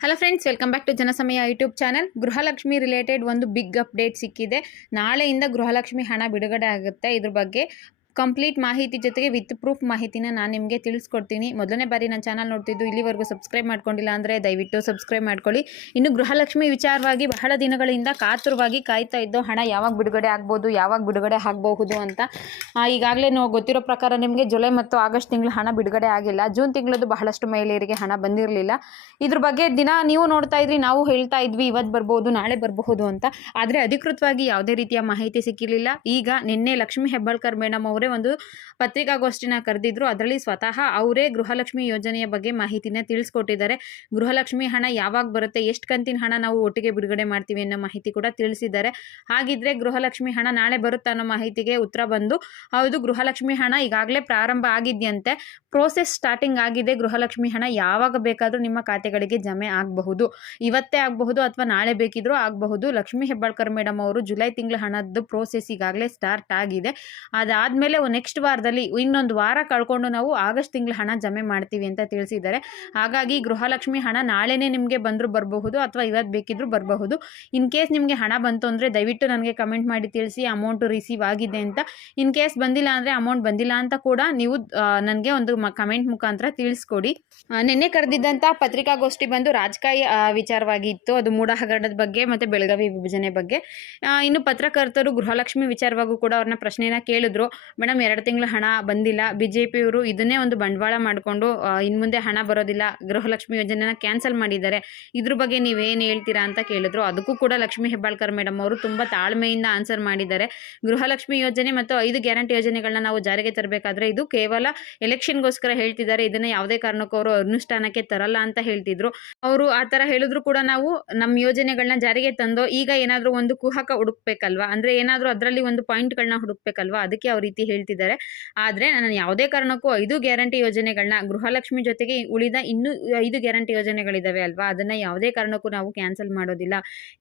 Hello friends welcome back to Janasamaya YouTube channel Gruhalakshmi related ಒಂದು big update ಸಿಕ್ಕಿದೆ. ನಾಳೆಯಿಂದ ಗೃಹಲಕ್ಷ್ಮಿ ಹಣ ಬಿಡುಗಡೆ ಆಗುತ್ತೆ. ಇದ್ರ ಬಗ್ಗೆ ಕಂಪ್ಲೀಟ್ ಮಾಹಿತಿ ಜೊತೆಗೆ ವಿತ್ ಪ್ರೂಫ್ ಮಾಹಿತಿನ ನಾನು ನಿಮಗೆ ತಿಳಿಸ್ಕೊಡ್ತೀನಿ. ಮೊದಲನೇ ಬಾರಿ ನನ್ನ ಚಾನಲ್ ನೋಡ್ತಿದ್ದು ಇಲ್ಲಿವರೆಗೂ ಸಬ್ಸ್ಕ್ರೈಬ್ ಮಾಡ್ಕೊಂಡಿಲ್ಲ ಅಂದರೆ ದಯವಿಟ್ಟು ಸಬ್ಸ್ಕ್ರೈಬ್ ಮಾಡ್ಕೊಳ್ಳಿ. ಇನ್ನು ಗೃಹಲಕ್ಷ್ಮಿ ವಿಚಾರವಾಗಿ ಬಹಳ ದಿನಗಳಿಂದ ಕಾತುರವಾಗಿ ಕಾಯ್ತಾ ಇದ್ದೋ ಹಣ ಯಾವಾಗ ಬಿಡುಗಡೆ ಆಗ್ಬೋದು, ಯಾವಾಗ ಬಿಡುಗಡೆ ಆಗಬಹುದು ಅಂತ ಈಗಾಗಲೇ ನಾವು ಗೊತ್ತಿರೋ ಪ್ರಕಾರ ನಿಮಗೆ ಜುಲೈ ಮತ್ತು ಆಗಸ್ಟ್ ತಿಂಗಳು ಹಣ ಬಿಡುಗಡೆ ಆಗಿಲ್ಲ. ಜೂನ್ ತಿಂಗಳದ್ದು ಬಹಳಷ್ಟು ಮಹಿಳೆಯರಿಗೆ ಹಣ ಬಂದಿರಲಿಲ್ಲ. ಇದ್ರ ಬಗ್ಗೆ ದಿನ ನೀವು ನೋಡ್ತಾ ಇದ್ರಿ, ನಾವು ಹೇಳ್ತಾ ಇದ್ವಿ ಇವತ್ತು ಬರ್ಬೋದು, ನಾಳೆ ಬರಬಹುದು ಅಂತ. ಆದರೆ ಅಧಿಕೃತವಾಗಿ ಯಾವುದೇ ರೀತಿಯ ಮಾಹಿತಿ ಸಿಕ್ಕಿರಲಿಲ್ಲ. ಈಗ ನಿನ್ನೆ ಲಕ್ಷ್ಮೀ ಹೆಬ್ಬಾಳ್ಕರ್ ಮೇಡಮ್ ಅವರೇ ಒಂದು ಪತ್ರಿಕಾಗೋಷ್ಠಿನ ಕರೆದಿದ್ರು. ಅದರಲ್ಲಿ ಸ್ವತಃ ಅವರೇ ಗೃಹಲಕ್ಷ್ಮಿ ಯೋಜನೆಯ ಬಗ್ಗೆ ಮಾಹಿತಿನ ತಿಳಿಸ್ಕೊಟ್ಟಿದ್ದಾರೆ. ಗೃಹಲಕ್ಷ್ಮಿ ಹಣ ಯಾವಾಗ ಬರುತ್ತೆ, ಎಷ್ಟು ಕಂತಿನ ಹಣ ನಾವು ಒಟ್ಟಿಗೆ ಬಿಡುಗಡೆ ಮಾಡ್ತೀವಿ ಅನ್ನೋ ಮಾಹಿತಿ ಕೂಡ ತಿಳಿಸಿದ್ದಾರೆ. ಹಾಗಿದ್ರೆ ಗೃಹಲಕ್ಷ್ಮಿ ಹಣ ನಾಳೆ ಬರುತ್ತೆ ಅನ್ನೋ ಮಾಹಿತಿಗೆ ಉತ್ತರ ಬಂದು, ಹೌದು ಗೃಹಲಕ್ಷ್ಮಿ ಹಣ ಈಗಾಗಲೇ ಪ್ರಾರಂಭ ಆಗಿದೆಯಂತೆ. ಪ್ರೋಸೆಸ್ ಸ್ಟಾರ್ಟಿಂಗ್ ಆಗಿದೆ. ಗೃಹಲಕ್ಷ್ಮಿ ಹಣ ಯಾವಾಗ ಬೇಕಾದರೂ ನಿಮ್ಮ ಖಾತೆಗಳಿಗೆ ಜಮೆ ಆಗಬಹುದು. ಇವತ್ತೇ ಆಗಬಹುದು ಅಥವಾ ನಾಳೆ ಬೇಕಿದ್ರೂ ಆಗಬಹುದು. ಲಕ್ಷ್ಮೀ ಹೆಬ್ಬಾಳ್ಕರ್ ಮೇಡಮ್ ಅವರು ಜುಲೈ ತಿಂಗಳ ಹಣದ್ದು ಪ್ರೋಸೆಸ್ ಈಗಾಗಲೇ ಸ್ಟಾರ್ಟ್ ಆಗಿದೆ. ಅದಾದಮೇಲೆ ನೆಕ್ಸ್ಟ್ ವಾರದಲ್ಲಿ ಇನ್ನೊಂದು ವಾರ ಕಳ್ಕೊಂಡು ನಾವು ಆಗಸ್ಟ್ ತಿಂಗಳ ಹಣ ಜಮೆ ಮಾಡ್ತೀವಿ ಅಂತ ತಿಳಿಸಿದ್ದಾರೆ. ಹಾಗಾಗಿ ಗೃಹಲಕ್ಷ್ಮಿ ಹಣ ನಾಳೆನೇ ನಿಮಗೆ ಬಂದರೂ ಬರಬಹುದು ಅಥವಾ ಇವತ್ತು ಬೇಕಿದ್ರು ಬರಬಹುದು. ಇನ್ ಕೇಸ್ ನಿಮಗೆ ಹಣ ಬಂತು ಅಂದರೆ ದಯವಿಟ್ಟು ನನಗೆ ಕಮೆಂಟ್ ಮಾಡಿ ತಿಳಿಸಿ ಅಮೌಂಟ್ ರಿಸೀವ್ ಆಗಿದೆ ಅಂತ. ಇನ್ ಕೇಸ್ ಬಂದಿಲ್ಲ ಅಂದರೆ ಅಮೌಂಟ್ ಬಂದಿಲ್ಲ ಅಂತ ಕೂಡ ನೀವು ನನಗೆ ಒಂದು ಕಮೆಂಟ್ ಮುಖಾಂತರ ತಿಳಿಸ್ಕೊಡಿ. ನಿನ್ನೆ ಕರೆದಿದ್ದಂಥ ಪತ್ರಿಕಾಗೋಷ್ಠಿ ಬಂದು ರಾಜಕೀಯ ವಿಚಾರವಾಗಿತ್ತು ಅದು ಮೂಡ ಹಗರಣದ ಬಗ್ಗೆ ಮತ್ತು ಬೆಳಗಾವಿ ವಿಭಜನೆ ಬಗ್ಗೆ. ಇನ್ನು ಪತ್ರಕರ್ತರು ಗೃಹಲಕ್ಷ್ಮಿ ವಿಚಾರವಾಗೂ ಕೂಡ ಅವ್ರನ್ನ ಪ್ರಶ್ನೆನ ಕೇಳಿದ್ರು. ಮೇಡಮ್, ಎರಡು ತಿಂಗಳು ಹಣ ಬಂದಿಲ್ಲ. ಬಿ ಜೆ ಪಿಯವರು ಇದನ್ನೇ ಒಂದು ಬಂಡವಾಳ ಮಾಡಿಕೊಂಡು ಇನ್ನು ಮುಂದೆ ಹಣ ಬರೋದಿಲ್ಲ. ಗೃಹಲಕ್ಷ್ಮಿ ಯೋಜನೆನ ಕ್ಯಾನ್ಸಲ್ ಮಾಡಿದ್ದಾರೆ. ಇದ್ರ ಬಗ್ಗೆ ನೀವೇನು ಹೇಳ್ತೀರಾ ಅಂತ ಕೇಳಿದ್ರು. ಅದಕ್ಕೂ ಕೂಡ ಲಕ್ಷ್ಮೀ ಹೆಬ್ಬಾಳ್ಕರ್ ಮೇಡಮ್ ಅವರು ತುಂಬ ತಾಳ್ಮೆಯಿಂದ ಆನ್ಸರ್ ಮಾಡಿದ್ದಾರೆ. ಗೃಹಲಕ್ಷ್ಮಿ ಯೋಜನೆ ಮತ್ತು ಐದು ಗ್ಯಾರಂಟಿ ಯೋಜನೆಗಳನ್ನ ನಾವು ಜಾರಿಗೆ ತರಬೇಕಾದ್ರೆ ಇದು ಕೇವಲ ಎಲೆಕ್ಷನ್ಗೋಸ್ಕರ ಹೇಳ್ತಿದ್ದಾರೆ. ಇದನ್ನು ಯಾವುದೇ ಕಾರಣಕ್ಕೂ ಅವರು ಅನುಷ್ಠಾನಕ್ಕೆ ತರಲ್ಲ ಅಂತ ಹೇಳ್ತಿದ್ರು. ಅವರು ಆ ಥರ ಹೇಳಿದ್ರು ಕೂಡ ನಾವು ನಮ್ಮ ಯೋಜನೆಗಳನ್ನ ಜಾರಿಗೆ ತಂದೋ ಈಗ ಏನಾದರೂ ಒಂದು ಕುಹಕ ಹುಡುಕ್ಬೇಕಲ್ವಾ? ಅಂದರೆ ಏನಾದರೂ ಅದರಲ್ಲಿ ಒಂದು ಪಾಯಿಂಟ್ಗಳನ್ನ ಹುಡುಕ್ಬೇಕಲ್ವಾ? ಅದಕ್ಕೆ ಅವ್ರ ರೀತಿ ಹೇಳ್ತಿದ್ದಾರೆ. ಆದರೆ ನಾನು ಯಾವುದೇ ಕಾರಣಕ್ಕೂ ಐದು ಗ್ಯಾರಂಟಿ ಯೋಜನೆಗಳನ್ನ ಗೃಹಲಕ್ಷ್ಮಿ ಜೊತೆಗೆ ಉಳಿದ ಇನ್ನೂ ಐದು ಗ್ಯಾರಂಟಿ ಯೋಜನೆಗಳಿದ್ದಾವೆ ಅಲ್ವಾ? ಅದನ್ನು ಯಾವುದೇ ಕಾರಣಕ್ಕೂ ನಾವು ಕ್ಯಾನ್ಸಲ್ ಮಾಡೋದಿಲ್ಲ.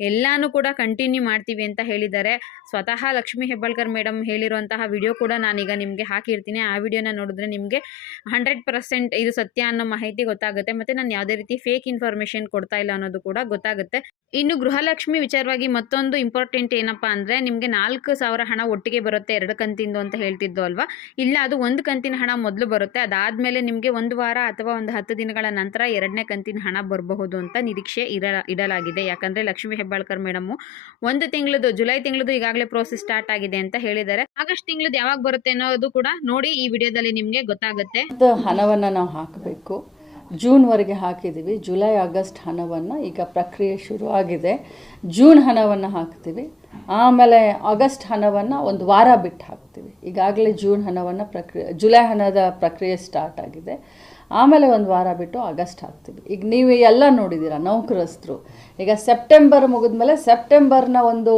ಎಲ್ಲಾನು ಕೂಡ ಕಂಟಿನ್ಯೂ ಮಾಡ್ತೀವಿ ಅಂತ ಹೇಳಿದ್ದಾರೆ. ಸ್ವತಃ ಲಕ್ಷ್ಮೀ ಹೆಬ್ಬಾಳ್ಕರ್ ಮೇಡಮ್ ಹೇಳಿರುವಂತಹ ವಿಡಿಯೋ ಕೂಡ ನಾನೀಗ ನಿಮಗೆ ಹಾಕಿರ್ತೀನಿ. ಆ ವಿಡಿಯೋನ ನೋಡಿದ್ರೆ ನಿಮಗೆ ಹಂಡ್ರೆಡ್ ಪರ್ಸೆಂಟ್ ಇದು ಸತ್ಯ ಅನ್ನೋ ಮಾಹಿತಿ ಗೊತ್ತಾಗುತ್ತೆ. ಮತ್ತೆ ನಾನು ಯಾವುದೇ ರೀತಿ ಫೇಕ್ ಇನ್ಫಾರ್ಮೇಷನ್ ಕೊಡ್ತಾ ಇಲ್ಲ ಅನ್ನೋದು ಕೂಡ ಗೊತ್ತಾಗುತ್ತೆ. ಇನ್ನು ಗೃಹಲಕ್ಷ್ಮಿ ವಿಚಾರವಾಗಿ ಮತ್ತೊಂದು ಇಂಪಾರ್ಟೆಂಟ್ ಏನಪ್ಪಾ ಅಂದರೆ ನಿಮಗೆ ನಾಲ್ಕು ಸಾವಿರ ಹಣ ಒಟ್ಟಿಗೆ ಬರುತ್ತೆ ಎರಡು ಕಂತಿಂದು ಅಂತ ಹೇಳ್ತಿದ್ದು ಅಲ್ವಾ? ಇಲ್ಲ, ಅದು ಒಂದು ಕಂತಿನ ಹಣ ಮೊದಲು ಬರುತ್ತೆ. ಅದಾದಮೇಲೆ ನಿಮಗೆ ಒಂದು ವಾರ ಅಥವಾ ಒಂದು ಹತ್ತು ದಿನಗಳ ನಂತರ ಎರಡನೇ ಕಂತಿನ ಹಣ ಬರಬಹುದು ಅಂತ ನಿರೀಕ್ಷೆ ಇರ, ಇಡಲಾಗಿದೆ. ಯಾಕಂದರೆ ಲಕ್ಷ್ಮೀ ಹೆಬ್ಬಾಳ್ಕರ್ ಮೇಡಮು ಒಂದು ತಿಂಗಳದು, ಜುಲೈ ತಿಂಗಳದು ಈಗಾಗಲೇ ಪ್ರೋಸೆಸ್ ಸ್ಟಾರ್ಟ್ ಆಗಿದೆ ಅಂತ ಹೇಳಿದ್ದಾರೆ. ಆಗಸ್ಟ್ ತಿಂಗಳದ್ದು ಯಾವಾಗ ಬರುತ್ತೆ ಅನ್ನೋದು ಕೂಡ ನೋಡಿ ಈ ವಿಡಿಯೋದಲ್ಲಿ ನಿಮಗೆ ಗೊತ್ತಾಗುತ್ತೆ. ಹಣವನ್ನ ನಾವು ಹಾಕಬೇಕು. ಜೂನ್ವರೆಗೆ ಹಾಕಿದ್ದೀವಿ. ಜುಲೈ, ಆಗಸ್ಟ್ ಹಣವನ್ನು ಈಗ ಪ್ರಕ್ರಿಯೆ ಶುರು ಆಗಿದೆ. ಜೂನ್ ಹಣವನ್ನು ಹಾಕ್ತೀವಿ. ಆಮೇಲೆ ಆಗಸ್ಟ್ ಹಣವನ್ನು ಒಂದು ವಾರ ಬಿಟ್ಟು ಹಾಕ್ತೀವಿ. ಈಗಾಗಲೇ ಜೂನ್ ಹಣವನ್ನು ಪ್ರಕ್ರಿಯೆ ಜುಲೈ ಹಣದ ಪ್ರಕ್ರಿಯೆ ಸ್ಟಾರ್ಟ್ ಆಗಿದೆ. ಆಮೇಲೆ ಒಂದು ವಾರ ಬಿಟ್ಟು ಆಗಸ್ಟ್ ಹಾಕ್ತೀವಿ. ಈಗ ನೀವು ಎಲ್ಲ ನೋಡಿದ್ದೀರಾ ನೌಕರಸ್ಥರು. ಈಗ ಸೆಪ್ಟೆಂಬರ್ ಮುಗಿದ್ಮೇಲೆ ಸೆಪ್ಟೆಂಬರ್ನ ಒಂದು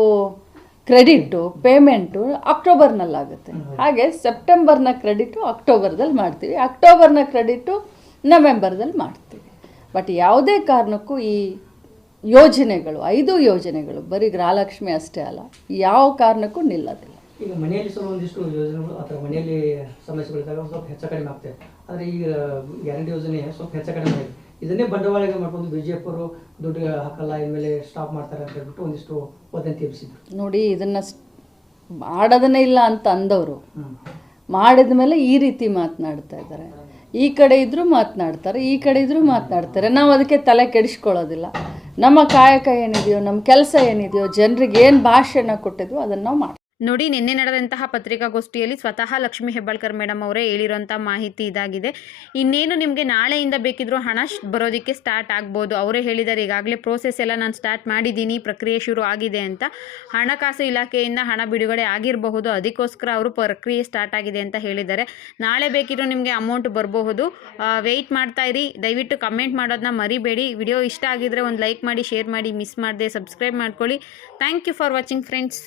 ಕ್ರೆಡಿಟು ಪೇಮೆಂಟು ಅಕ್ಟೋಬರ್ನಲ್ಲಾಗುತ್ತೆ ಹಾಗೆ ಸೆಪ್ಟೆಂಬರ್ನ ಕ್ರೆಡಿಟು ಅಕ್ಟೋಬರ್ದಲ್ಲಿ ಮಾಡ್ತೀವಿ. ಅಕ್ಟೋಬರ್ನ ಕ್ರೆಡಿಟು ನವೆಂಬರ್ದಲ್ಲಿ ಮಾಡ್ತೀವಿ. ಬಟ್ ಯಾವುದೇ ಕಾರಣಕ್ಕೂ ಈ ಯೋಜನೆಗಳು ಐದು ಯೋಜನೆಗಳು ಬರೀ ಗೃಹಲಕ್ಷ್ಮಿ ಅಷ್ಟೇ ಅಲ್ಲ ಯಾವ ಕಾರಣಕ್ಕೂ ನಿಲ್ಲೋದಿಲ್ಲ. ಈಗ ಮನೆಯಲ್ಲಿ ಸ್ವಲ್ಪ ಒಂದಿಷ್ಟು ಯೋಜನೆಗಳು ಅಥವಾ ಮನೆಯಲ್ಲಿ ಸಮಸ್ಯೆಗಳಿದ್ದಾಗ ಸ್ವಲ್ಪ ಹೆಚ್ಚು ಕಡಿಮೆ ಆಗ್ತದೆ. ಆದರೆ ಈಗ ಗ್ಯಾರಂಟಿ ಯೋಜನೆ ಸ್ವಲ್ಪ ಹೆಚ್ಚು ಕಡಿಮೆ ಆಗಿದೆ. ಇದನ್ನೇ ಬಂಡವಾಳಗೆ ಮಾಡ್ಕೊಂಡು ಬಿ ಜೆ ಪಿಯವರು ದುಡ್ಡು ಹಾಕಲ್ಲ ಇನ್ಮೇಲೆ ಸ್ಟಾಪ್ ಮಾಡ್ತಾರೆ ಅಂತ ಹೇಳ್ಬಿಟ್ಟು ಒಂದಿಷ್ಟು ವದಂತಿ ಎಬ್ಬಿಸಿದ್ರು ನೋಡಿ ಇದನ್ನು ಮಾಡೋದನ್ನೇ ಇಲ್ಲ ಅಂತ ಅಂದವರು. ಮಾಡಿದ ಮೇಲೆ ಈ ರೀತಿ ಮಾತನಾಡ್ತಾ ಇದ್ದಾರೆ. ಈ ಕಡೆ ಇದ್ರೂ ಮಾತನಾಡ್ತಾರೆ ಈ ಕಡೆ ಇದ್ರೂ ಮಾತನಾಡ್ತಾರೆ. ನಾವು ಅದಕ್ಕೆ ತಲೆ ಕೆಡಿಸ್ಕೊಳ್ಳೋದಿಲ್ಲ. ನಮ್ಮ ಕಾಯಕ ಏನಿದೆಯೋ ನಮ್ಮ ಕೆಲಸ ಏನಿದೆಯೋ ಜನರಿಗೆ ಏನು ಭಾಷೆನ ಕೊಟ್ಟಿದ್ವೋ ಅದನ್ನು ನಾವು ಮಾಡ್ತೀವಿ ನೋಡಿ, ನಿನ್ನೆ ನಡೆದಂತಹ ಪತ್ರಿಕಾಗೋಷ್ಠಿಯಲ್ಲಿ ಸ್ವತಃ ಲಕ್ಷ್ಮೀ ಹೆಬ್ಬಾಳ್ಕರ್ ಮೇಡಮ್ ಅವರೇ ಹೇಳಿರುವಂಥ ಮಾಹಿತಿ ಇದಾಗಿದೆ. ಇನ್ನೇನು ನಿಮಗೆ ನಾಳೆಯಿಂದ ಬೇಕಿದ್ರೂ ಹಣ ಬರೋದಕ್ಕೆ ಸ್ಟಾರ್ಟ್ ಆಗ್ಬೋದು. ಅವರೇ ಹೇಳಿದ್ದಾರೆ, ಈಗಾಗಲೇ ಪ್ರೋಸೆಸ್ ಎಲ್ಲ ನಾನು ಸ್ಟಾರ್ಟ್ ಮಾಡಿದ್ದೀನಿ, ಪ್ರಕ್ರಿಯೆ ಶುರು ಆಗಿದೆ ಅಂತ. ಹಣಕಾಸು ಇಲಾಖೆಯಿಂದ ಹಣ ಬಿಡುಗಡೆ ಆಗಿರಬಹುದು, ಅದಕ್ಕೋಸ್ಕರ ಅವರು ಪ್ರಕ್ರಿಯೆ ಸ್ಟಾರ್ಟ್ ಆಗಿದೆ ಅಂತ ಹೇಳಿದ್ದಾರೆ. ನಾಳೆ ಬೇಕಿದ್ರೂ ನಿಮಗೆ ಅಮೌಂಟ್ ಬರಬಹುದು. ವೆಯ್ಟ್ ಮಾಡ್ತಾ ಇರಿ. ದಯವಿಟ್ಟು ಕಮೆಂಟ್ ಮಾಡೋದನ್ನ ಮರಿಬೇಡಿ. ವಿಡಿಯೋ ಇಷ್ಟ ಆಗಿದ್ರೆ ಒಂದು ಲೈಕ್ ಮಾಡಿ ಶೇರ್ ಮಾಡಿ ಮಿಸ್ ಮಾಡದೆ ಸಬ್ಸ್ಕ್ರೈಬ್ ಮಾಡ್ಕೊಳ್ಳಿ. Thank you for watching friends